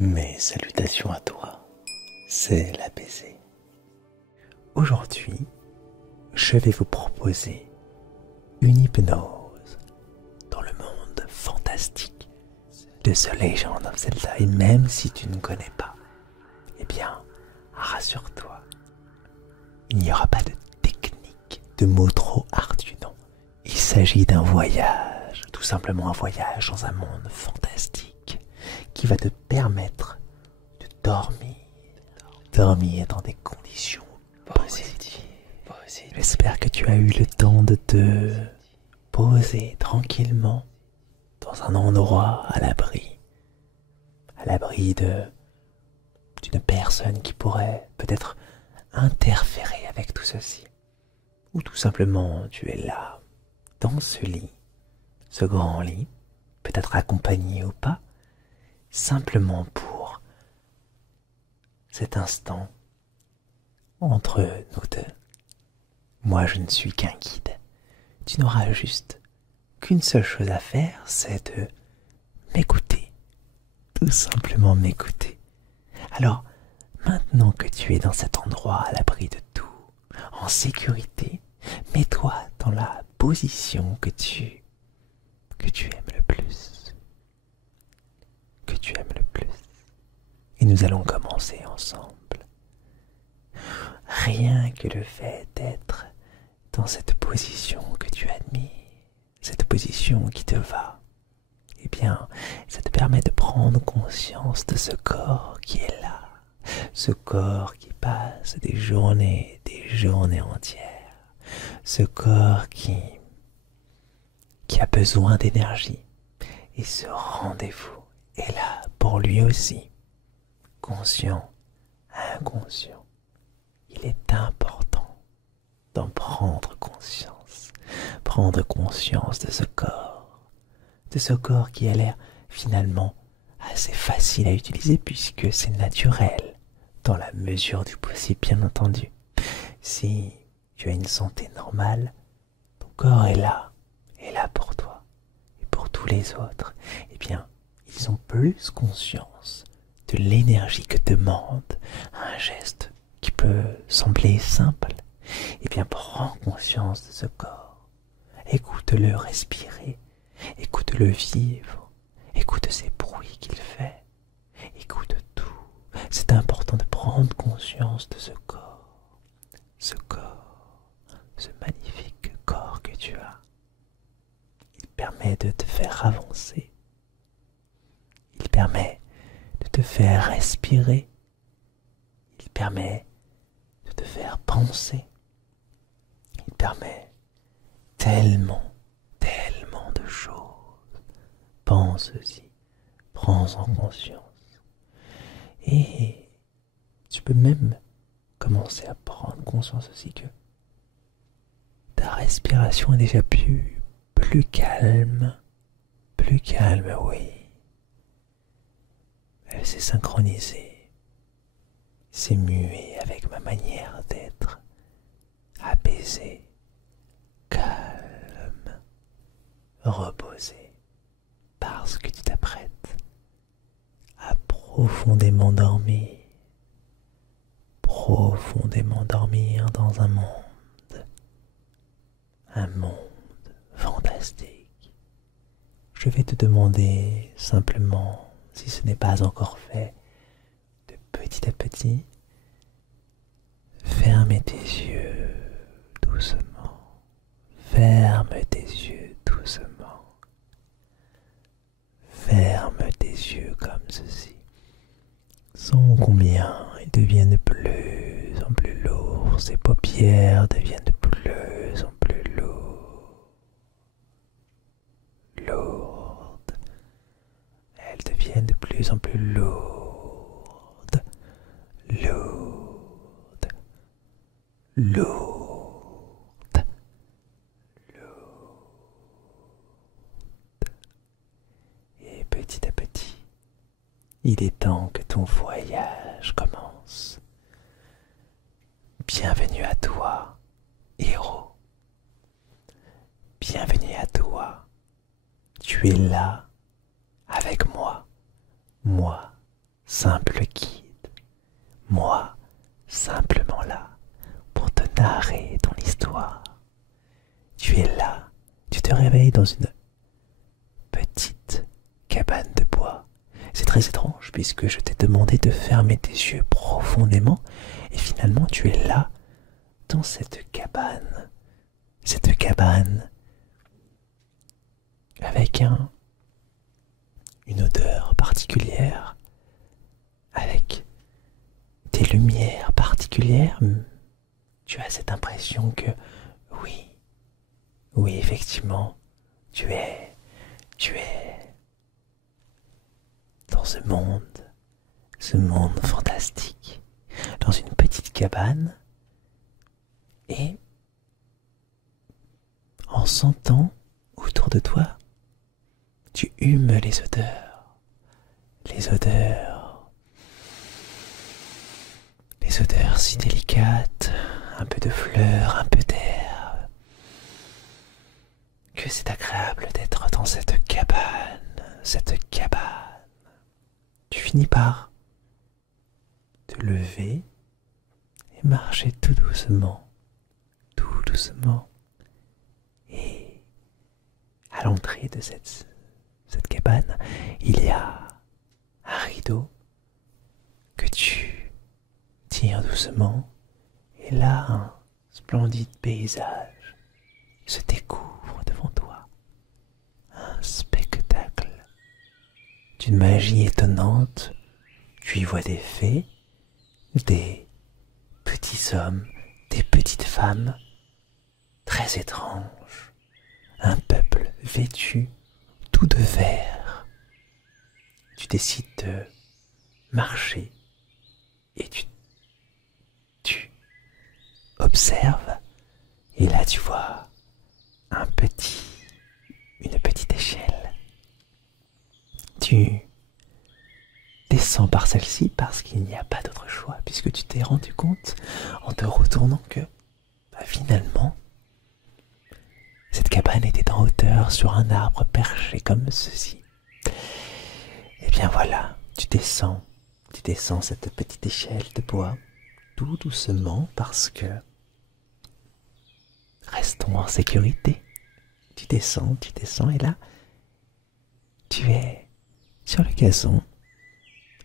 Mes salutations à toi, c'est l'APC. Aujourd'hui, je vais vous proposer une hypnose dans le monde fantastique de The Legend of Zelda. Et même si tu ne connais pas, eh bien, rassure-toi, il n'y aura pas de technique, de mots trop ardus, non. Il s'agit d'un voyage, tout simplement un voyage dans un monde fantastique qui va te permettre de dormir dans des conditions positives. J'espère que tu as eu le temps de te poser tranquillement dans un endroit à l'abri d'une personne qui pourrait peut-être interférer avec tout ceci. Ou tout simplement tu es là, dans ce lit, ce grand lit, peut-être accompagné ou pas, simplement pour cet instant entre nous deux. Moi, je ne suis qu'un guide. Tu n'auras juste qu'une seule chose à faire, c'est de m'écouter. Tout simplement m'écouter. Alors, maintenant que tu es dans cet endroit à l'abri de tout, en sécurité, mets-toi dans la position que tu aimes le plus. Que tu aimes le plus. Et nous allons commencer ensemble. Rien que le fait d'être dans cette position que tu admires, cette position qui te va, eh bien, ça te permet de prendre conscience de ce corps qui est là, ce corps qui passe des journées entières, ce corps qui a besoin d'énergie. Et ce rendez-vous est là pour lui aussi, conscient, inconscient. Il est important d'en prendre conscience de ce corps qui a l'air finalement assez facile à utiliser puisque c'est naturel, dans la mesure du possible bien entendu. Si tu as une santé normale, ton corps est là pour toi et pour tous les autres. Eh bien, ils ont plus conscience de l'énergie que demande un geste qui peut sembler simple. Eh bien, prends conscience de ce corps. Écoute-le respirer. Écoute-le vivre. Écoute ces bruits qu'il fait. Écoute tout. C'est important de prendre conscience de ce corps. Ce magnifique corps que tu as. Il permet de te faire avancer. Il permet de te faire respirer. Il permet de te faire penser. Il permet tellement de choses. Pense-y, prends-en conscience. Et tu peux même commencer à prendre conscience aussi que ta respiration est déjà plus calme, oui. Elle s'est synchronisée, s'est muée avec ma manière d'être, apaisée, calme, reposée, parce que tu t'apprêtes à profondément dormir dans un monde fantastique. Je vais te demander simplement, si ce n'est pas encore fait, de petit à petit, fermer tes yeux doucement. Ferme tes yeux doucement. Ferme tes yeux comme ceci. Sens combien ils deviennent de plus en plus lourds. Ces paupières deviennent de plus en plus lourdes. Elles deviennent de plus en plus lourdes. Et petit à petit, il est temps que ton voyage commence. Bienvenue à toi, héros. Bienvenue à toi. Tu es là avec moi. Moi, simple guide, moi, simplement là, pour te narrer ton histoire. Tu es là, tu te réveilles dans une petite cabane de bois. C'est très étrange puisque je t'ai demandé de fermer tes yeux profondément et finalement tu es là, dans cette cabane. Cette cabane avec une odeur particulière, avec des lumières particulières. Tu as cette impression que oui, effectivement, tu es dans ce monde fantastique, dans une petite cabane, et en sentant autour de toi, tu humes les odeurs, les odeurs si délicates, un peu de fleurs, un peu d'herbe, que c'est agréable d'être dans cette cabane. Tu finis par te lever et marcher tout doucement, et à l'entrée de cette cabane, il y a un rideau que tu tires doucement, et là, un splendide paysage se découvre devant toi. Un spectacle d'une magie étonnante. Tu y vois des fées, des petits hommes, des petites femmes, très étranges. Un peuple vêtu tout de vert. Tu décides de marcher et tu observes, et là tu vois une petite échelle. Tu descends par celle-ci parce qu'il n'y a pas d'autre choix, puisque tu t'es rendu compte en te retournant que finalement cette cabane était en hauteur sur un arbre perché comme ceci. Et bien voilà, tu descends cette petite échelle de bois tout doucement parce que restons en sécurité. Tu descends et là, tu es sur le gazon.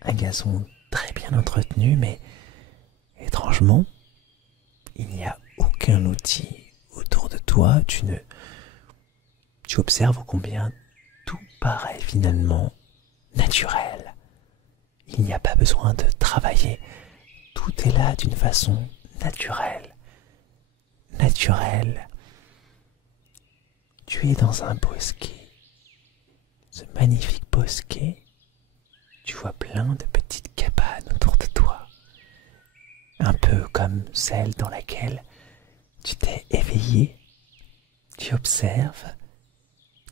Un gazon très bien entretenu, mais étrangement, il n'y a aucun outil autour de toi. Tu observes combien tout paraît finalement naturel. Il n'y a pas besoin de travailler. Tout est là d'une façon naturelle. Tu es dans un bosquet. Ce magnifique bosquet. Tu vois plein de petites cabanes autour de toi. Un peu comme celle dans laquelle tu t'es éveillé. Tu observes.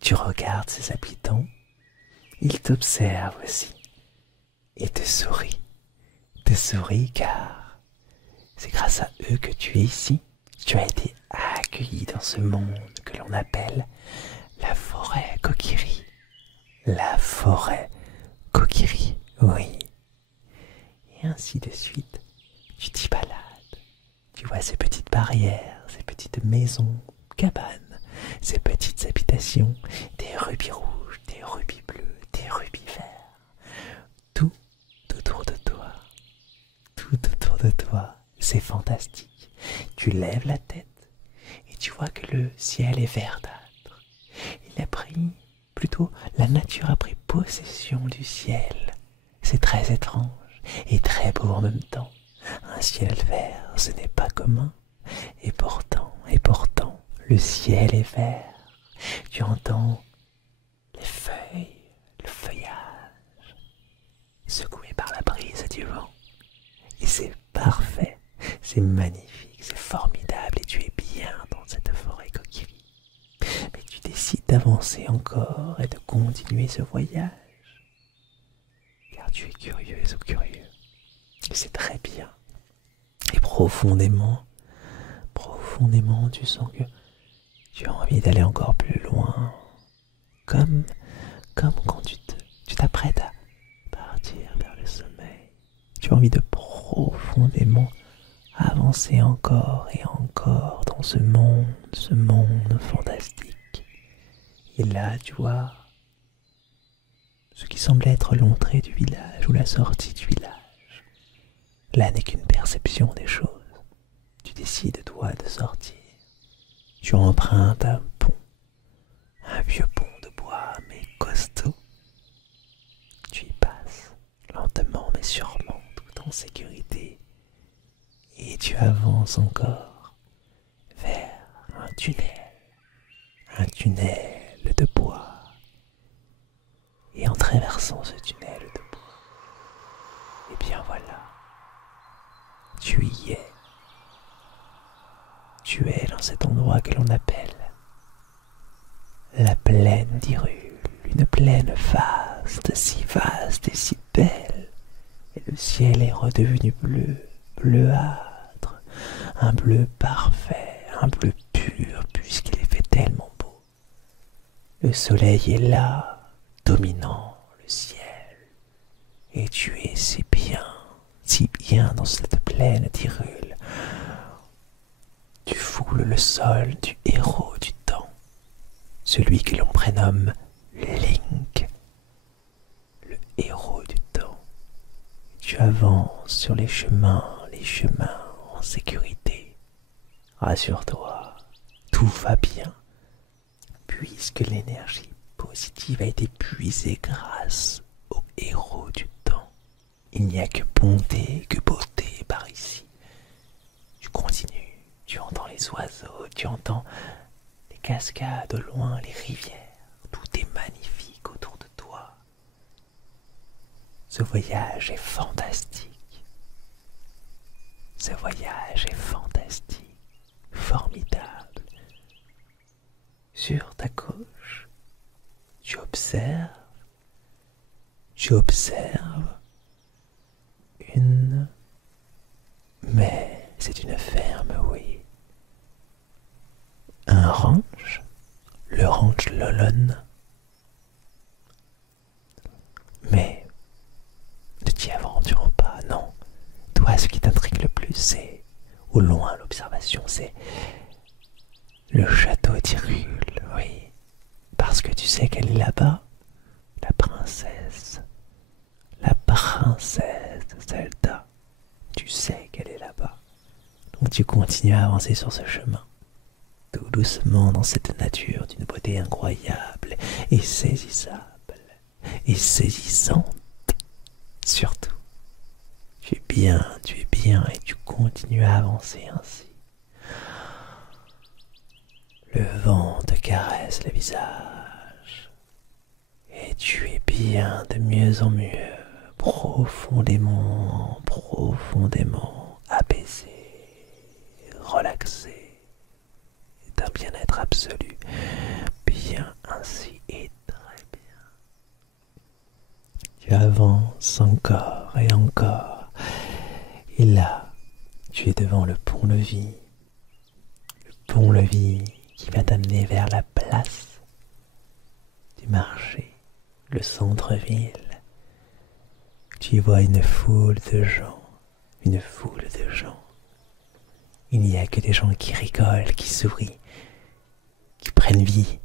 Tu regardes ses habitants. Ils t'observent aussi. Et te sourient. Te sourient car c'est grâce à eux que tu es ici. Tu as été accueilli dans ce monde que l'on appelle la forêt Kokiri. La forêt Kokiri, oui. Et ainsi de suite, tu t'y balades. Tu vois ces petites barrières, ces petites maisons, cabanes, ces petites habitations, des rubis rouges, des rubis bleus, des rubis verts. Tout autour de toi, c'est fantastique. Tu lèves la tête et tu vois que le ciel est verdâtre. La nature a pris possession du ciel. C'est très étrange et très beau en même temps. Un ciel vert, ce n'est pas commun. Et pourtant, le ciel est vert. Tu entends les feuilles, le feuillage, secoué par la brise du vent. Et c'est parfait, c'est magnifique, c'est formidable et tu es bien dans cette forêt Kokiri. Mais tu décides d'avancer encore et de continuer ce voyage. Car tu es curieuse ou curieux. Et c'est très bien. Et profondément, tu sens que tu as envie d'aller encore plus loin. Comme quand tu t'apprêtes à partir vers le sommeil. envie de profondément avancer encore et encore dans ce monde fantastique. Et là, tu vois, ce qui semble être l'entrée du village ou la sortie du village. Là n'est qu'une perception des choses. Tu décides, toi, de sortir. Tu empruntes un pont, un vieux pont de bois, mais costaud. Tu y passes, lentement mais sûrement, tout en sécurité. Et tu avances encore vers un tunnel de bois. Et en traversant ce tunnel de bois, eh bien voilà, tu y es. Tu es dans cet endroit que l'on appelle la plaine d'Hyrule, une plaine vaste et si belle. Et le ciel est redevenu bleuâtre, un bleu parfait, un bleu pur, puisqu'il est fait tellement beau. Le soleil est là, dominant le ciel, et tu es si bien dans cette plaine d'Hyrule. Tu foules le sol du héros du temps, celui que l'on prénomme Link, le héros du temps. Tu avances sur les chemins en sécurité. Rassure-toi, tout va bien, puisque l'énergie positive a été puisée grâce au héros du temps. Il n'y a que bonté, que beauté par ici. Tu continues. Tu entends les oiseaux, tu entends les cascades au loin, les rivières. Tout est magnifique autour de toi. Ce voyage est fantastique. Ce voyage est fantastique, formidable. Sur ta gauche, tu observes Mais c'est une ferme, oui. Un ranch, le ranch Lolon. Mais ne t'y aventure pas, non. Toi, ce qui t'intrigue le plus, c'est, au loin, l'observation, c'est le château d'Hyrule, oui. Parce que tu sais qu'elle est là-bas, la princesse Zelda. Tu sais qu'elle est là-bas. Donc tu continues à avancer sur ce chemin. Tout doucement dans cette nature d'une beauté incroyable et saisissable et saisissante. Surtout, tu es bien et tu continues à avancer ainsi. Le vent te caresse le visage et tu es bien de mieux en mieux, profondément apaisé, relaxé. D'un bien-être absolu, bien ainsi et très bien. Tu avances encore et encore, et là, tu es devant le pont-levis qui va t'amener vers la place du marché, le centre-ville. Tu y vois une foule de gens. Il n'y a que des gens qui rigolent, qui sourient, qui prennent vie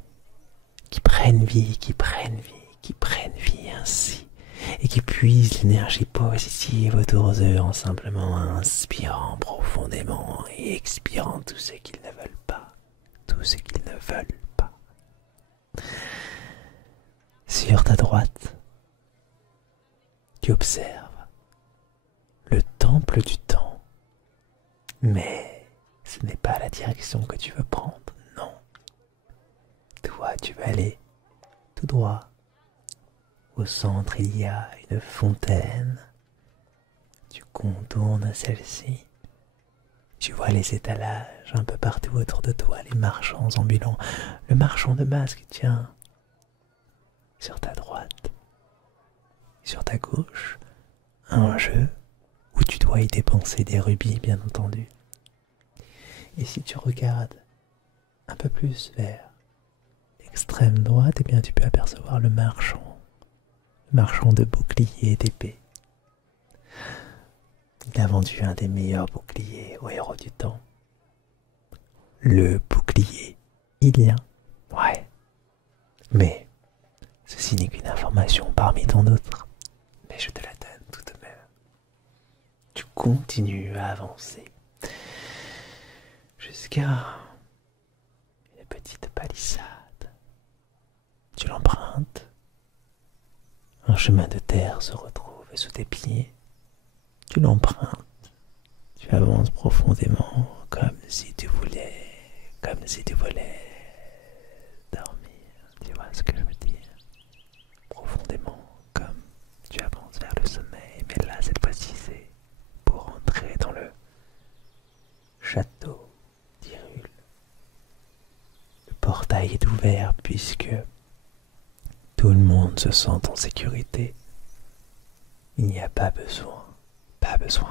ainsi, et qui puisent l'énergie positive autour d'eux en simplement inspirant profondément et expirant tout ce qu'ils ne veulent pas. Sur ta droite, tu observes le temple du temps, mais ce n'est pas la direction que tu veux prendre, non. Toi, tu vas aller tout droit. Au centre, il y a une fontaine. Tu contournes celle-ci. Tu vois les étalages un peu partout autour de toi, les marchands ambulants. Le marchand de masques, tiens, sur ta droite. Sur ta gauche, un jeu où tu dois y dépenser des rubis, bien entendu. Et si tu regardes un peu plus vers l'extrême droite, eh bien tu peux apercevoir le marchand de boucliers et d'épées. Il a vendu un des meilleurs boucliers au héros du temps. Le bouclier ilien. Ouais. Mais ceci n'est qu'une information parmi tant d'autres. Mais je te la donne tout de même. Tu continues à avancer jusqu'à une petite palissade. Tu l'empruntes. Un chemin de terre se retrouve sous tes pieds. Tu l'empruntes. Tu avances profondément comme si tu voulais dormir. Tu vois ce que je veux dire? Profondément comme tu avances vers le sommeil. Mais là, cette fois-ci, c'est pour entrer dans le château d'Hyrule. Le portail est ouvert puisque tout le monde se sent en sécurité. Il n'y a pas besoin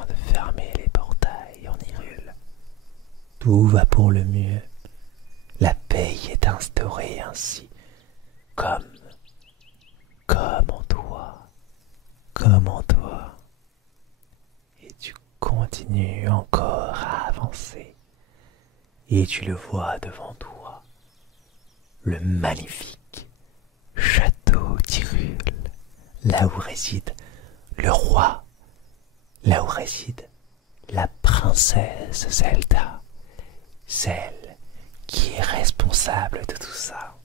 de fermer les portails en Hyrule. Tout va pour le mieux. La paix y est instaurée ainsi, comme en toi. Et tu continues encore à avancer. Et tu le vois devant toi, le magnifique château d'Hyrule, là où réside le roi, là où réside la princesse Zelda, celle qui est responsable de tout ça.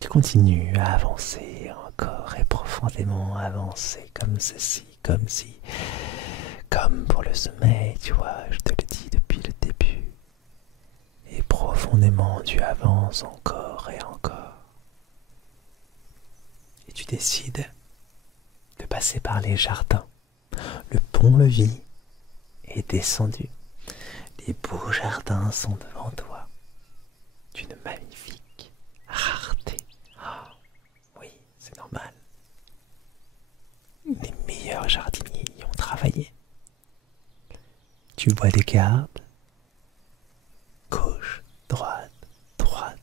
Tu continues à avancer encore et profondément avancer comme ceci, comme pour le sommeil, tu vois, je te le dis depuis le début. Et profondément tu avances encore et encore. Et tu décides de passer par les jardins. Le pont-levis est descendu. Les beaux jardins sont devant toi. D'une magnifique rareté. Ah, oui, c'est normal. Les meilleurs jardiniers y ont travaillé. Tu vois des gardes. Gauche, droite, droite,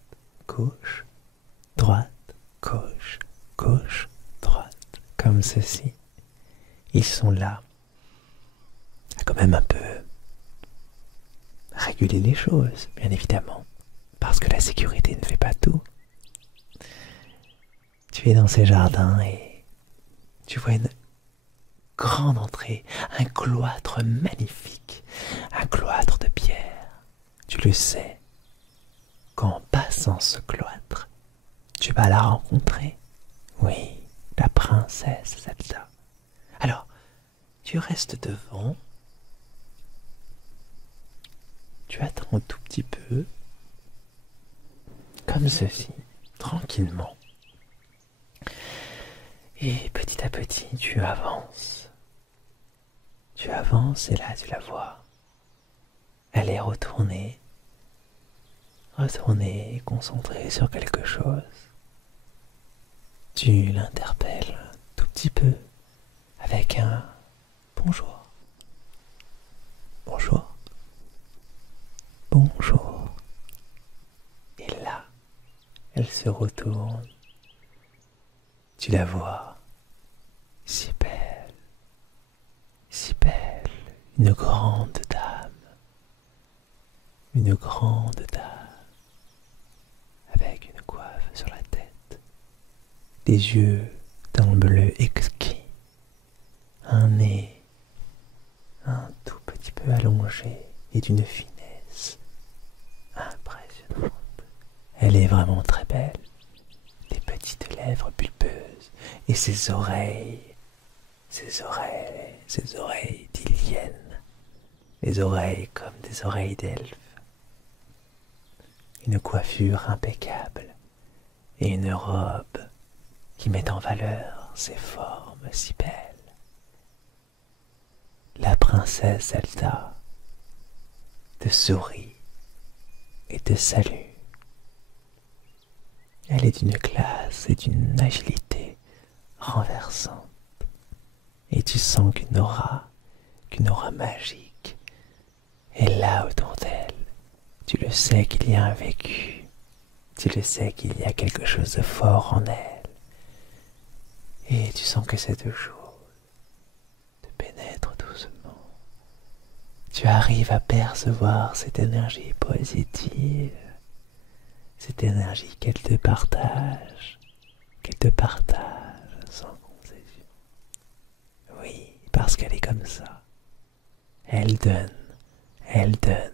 gauche, droite, gauche, gauche, droite. Comme ceci. Ils sont là à quand même un peu réguler les choses, bien évidemment, parce que la sécurité ne fait pas tout. Tu es dans ces jardins et tu vois une grande entrée, un cloître magnifique, un cloître de pierre. Tu le sais, qu'en passant ce cloître, tu vas la rencontrer. Oui, la princesse Zelda. Alors, tu restes devant, tu attends un tout petit peu, comme ceci, tranquillement. Et petit à petit, tu avances. Tu avances et là, tu la vois. Elle est retournée, concentrée sur quelque chose. Tu l'interpelles un tout petit peu avec un bonjour. Bonjour. Bonjour. Et là, elle se retourne. Tu la vois, si belle, une grande dame, avec une coiffe sur la tête, des yeux d'un bleu exquis, un nez un tout petit peu allongé et d'une finesse impressionnante. Elle est vraiment très belle, des petites lèvres pulpeuses et ses oreilles d'Ilienne, les oreilles comme des oreilles d'elfe, une coiffure impeccable et une robe qui met en valeur ses formes si belles. La princesse Zelda te sourit et te salue. Elle est d'une classe et d'une agilité renversante. Et tu sens qu'une aura magique est là autour d'elle. Tu le sais qu'il y a un vécu. Tu le sais qu'il y a quelque chose de fort en elle. Et tu sens que cette chose te pénètre Tu arrives à percevoir cette énergie positive, cette énergie qu'elle te partage sans concession. Oui, parce qu'elle est comme ça. Elle donne, elle donne,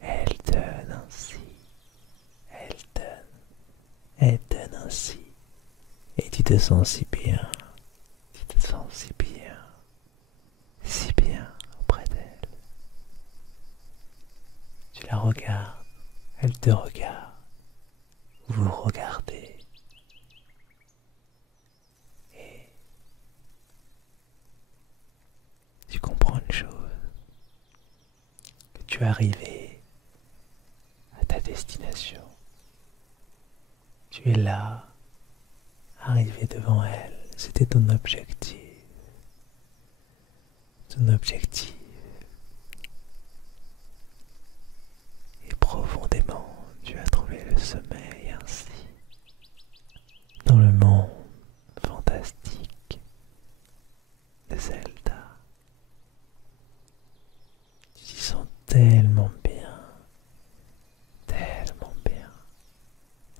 elle donne ainsi. Elle donne, elle donne ainsi. Et tu te sens si bien, tu te sens si bien auprès d'elle. Tu la regardes, elle te regarde, vous vous regardez. Et tu comprends une chose, que tu es arrivé à ta destination. Tu es là, arrivé devant elle, c'était ton objectif. Ton objectif. Et profondément, tu as trouvé le sommeil ainsi, dans le monde fantastique de Zelda. Tu t'y sens tellement bien,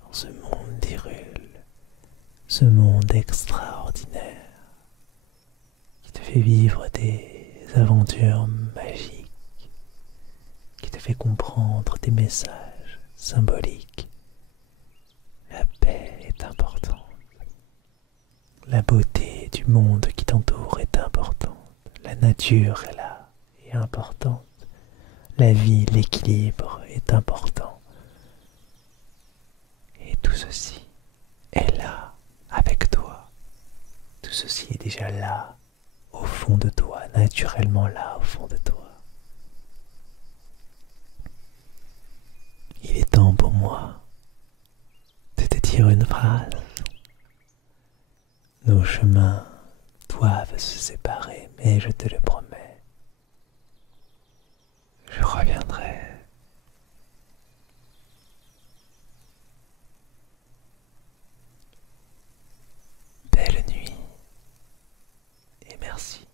dans ce monde d'Hyrule, ce monde extraordinaire qui te fait vivre des aventures magiques, qui te fait comprendre des messages symboliques. La paix est importante. La beauté du monde qui t'entoure est importante. La nature est là, est importante. La vie, l'équilibre est important. Et tout ceci est là, avec toi. Tout ceci est déjà là, au fond de toi, naturellement là, au fond de toi. Il est temps pour moi de te dire une phrase. Nos chemins doivent se séparer, mais je te le promets, je reviendrai. Belle nuit et merci.